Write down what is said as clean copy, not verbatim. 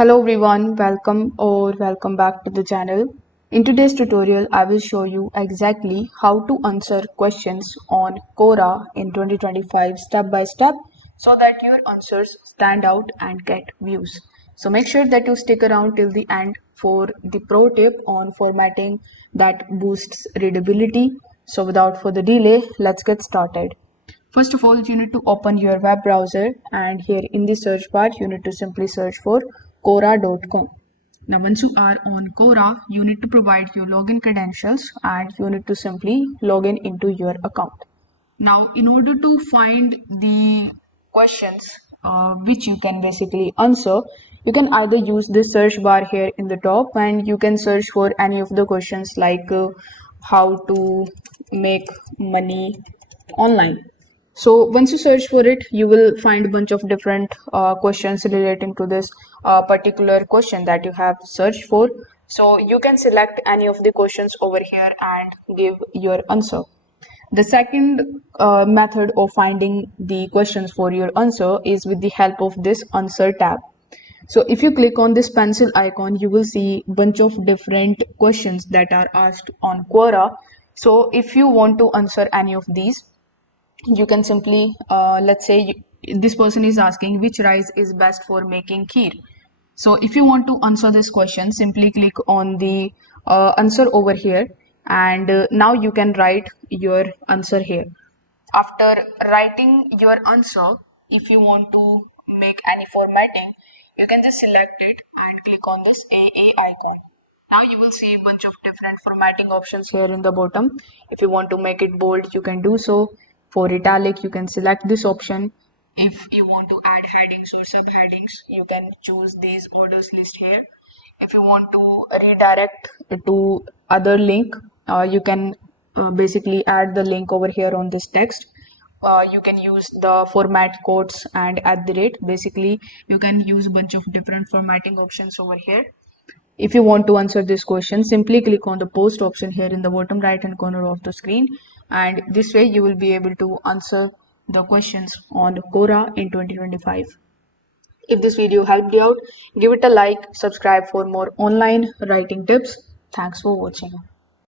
Hello everyone, welcome back to the channel. In today's tutorial, I will show you exactly how to answer questions on Quora in 2025 step by step so that your answers stand out and get views. So make sure that you stick around till the end for the pro tip on formatting that boosts readability. So without further delay, let's get started. First of all, you need to open your web browser, and here in the search bar, you need to simply search for Quora.com. Now, once you are on Quora, you need to provide your login credentials and you need to simply log in into your account. Now, in order to find the questions which you can basically answer, you can either use this search bar here in the top and you can search for any of the questions like how to make money online. So once you search for it, you will find a bunch of different questions relating to this particular question that you have searched for. So you can select any of the questions over here and give your answer. The second method of finding the questions for your answer is with the help of this answer tab. So if you click on this pencil icon, you will see a bunch of different questions that are asked on Quora. So if you want to answer any of these, you can simply let's say this person is asking which rice is best for making kheer. So if you want to answer this question, simply click on the answer over here, and now you can write your answer here. After writing your answer, if you want to make any formatting, you can just select it and click on this AA icon. Now you will see a bunch of different formatting options here in the bottom. If you want to make it bold, you can do so. For italic, you can select this option. If you want to add headings or subheadings, you can choose these orders list here. If you want to redirect to other link, you can basically add the link over here on this text. You can use the format quotes and at the rate. Basically, you can use a bunch of different formatting options over here. If you want to answer this question, simply click on the post option here in the bottom right hand corner of the screen, and this way you will be able to answer the questions on Quora in 2025. If this video helped you out, give it a like, subscribe for more online writing tips. Thanks for watching.